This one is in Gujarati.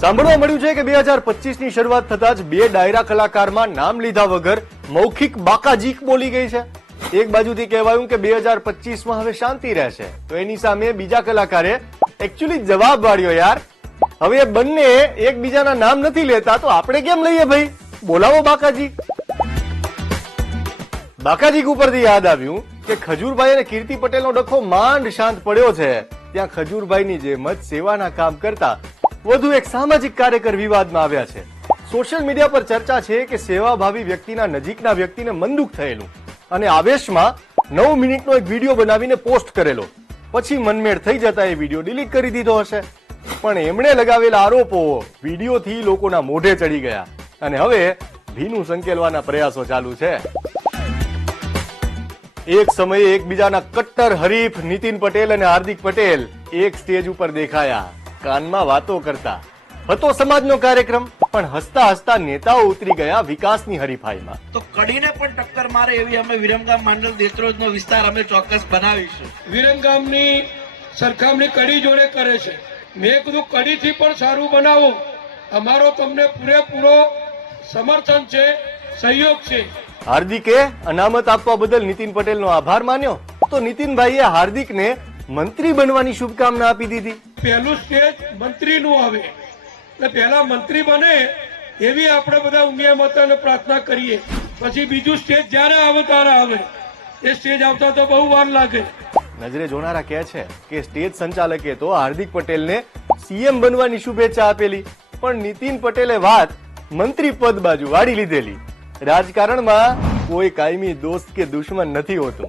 સાંભળવા મળ્યું છે કે 2025 ની શરૂઆત થતા જ બે ડાયરા કલાકારમાં નામ લીધા વગર મૌખિક બાકાજીક બોલી ગઈ છે. એક બાજુથી કહેવાયું કે 2025માં હવે શાંતિ રહેશે, તો એની સામે બીજા કલાકારે એકચ્યુઅલી જવાબ વાળ્યો યાર. હવે બંને એકબીજાના નામ નથી લેતા તો આપણે કેમ લઈએ ભાઈ? બોલાવો બાકાજીક. બાકાજીક ઉપરથી યાદ આવ્યું કે ખજૂરભાઈ અને કીર્તિ પટેલનો ડખો માંડ શાંત પડ્યો છે. ત્યાં ખજૂરભાઈની જેમ જ સેવાના કામ કરતા વધુ એક સામાજિક કાર્યકર વિવાદમાં આવ્યા છે. સોશિયલ મીડિયા પર ચર્ચા છે કે સેવાભાવી વ્યક્તિના નજીકના વ્યક્તિને મનદુખ થયેલું અને આવેશમાં 9 મિનિટનો એક વિડીયો બનાવીને પોસ્ટ કરેલો. પછી મનમેળ થઈ જતા એ વિડીયો ડિલીટ કરી દીધો હશે. પણ એમણે લગાવેલા આરોપો વિડીયોથી લોકોના મોઢે ચડી ગયા અને હવે ભીનું સંકેલવાના પ્રયાસો ચાલુ છે. એક સમયે એકબીજાના કટ્ટર હરીફ નીતિન પટેલ અને હાર્દિક પટેલ એક સ્ટેજ ઉપર દેખાયા, કાનમાં વાતો કરતા. હતો સમાજનો કાર્યક્રમ, પણ હસતા હસતા નેતાઓ ઉતરી ગયા વિકાસની હરીફાઈમાં. તો કડીને પણ ટક્કર મારે એવી અમે વિરમગામ માંડલ દેત્રોજનો વિસ્તાર અમે ચોક્કસ બનાવીશું. વિરમગામની સરખામણી કડી જોડે કરે છે. મેં કીધું કડીથી પણ સારું બનાવો, અમારો તમને પૂરેપૂરો સમર્થન છે, સહયોગ છે. હાર્દિકે અનામત આપવા બદલ નીતિન પટેલનો આભાર માન્યો તો નીતિનભાઈએ હાર્દિકને મંત્રી બનવાની શુભકામના આપી દીધી. પહેલું સ્ટેજ મંત્રીનું આવે એટલે પહેલા મંત્રી બને એવી આપણે બધા ઊંઘ્યા માતાને પ્રાર્થના કરીએ. પછી બીજું સ્ટેજ જયારે આવે ત્યારે આવે. એ સ્ટેજ આવતા તો બહુ વાર લાગે. નજરે જોનારા કહે છે કે સ્ટેજ સંચાલકે તો હાર્દિક પટેલને સીએમ બનવાની શુભેચ્છા આપેલી, પણ નીતિન પટેલે વાત મંત્રી પદ બાજુ વાળી લીધેલી. રાજકારણમાં કોઈ કાયમી દોસ્ત કે દુશ્મન નથી હોતું.